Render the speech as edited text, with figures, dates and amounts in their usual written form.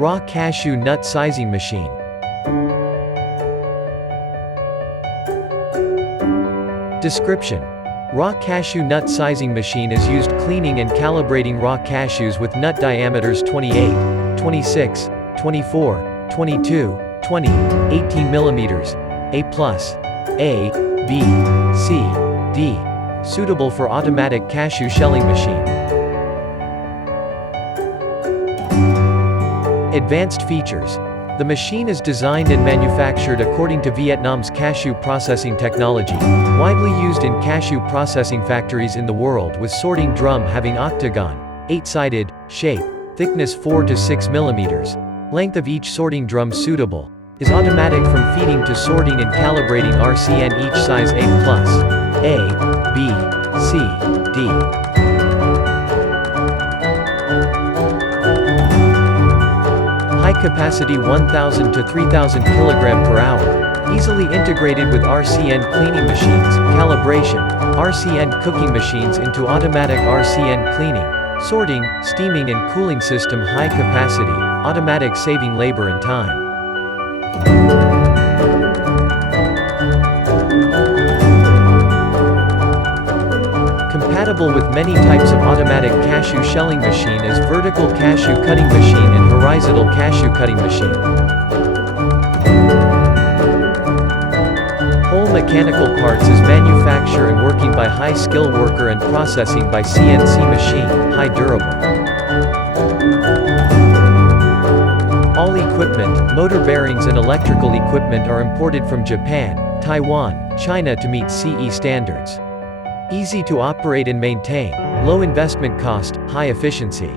Raw cashew nut sizing machine. Description: raw cashew nut sizing machine is used cleaning and calibrating raw cashews with nut diameters 28, 26, 24, 22, 20, 18 millimeters, A+, A, B, C, D. Suitable for automatic cashew shelling machine. Advanced features. The machine is designed and manufactured according to Vietnam's cashew processing technology, widely used in cashew processing factories in the world, with sorting drum having octagon, 8-sided, shape, thickness 4 to 6 millimeters. Length of each sorting drum suitable. Is automatic from feeding to sorting and calibrating RCN, each size A+, A, B, C, D. High capacity 1000 to 3000 kg per hour. Easily integrated with RCN cleaning machines, calibration, RCN cooking machines into automatic RCN cleaning, sorting, steaming and cooling system. High capacity, automatic, saving labor and time. Compatible with many types of automatic cashew shelling machine as vertical cashew cutting machine and horizontal cashew cutting machine. Whole mechanical parts is manufactured and working by high skill worker and processing by CNC machine, high durable. All equipment, motor bearings and electrical equipment are imported from Japan, Taiwan, China to meet CE standards. Easy to operate and maintain, low investment cost, high efficiency.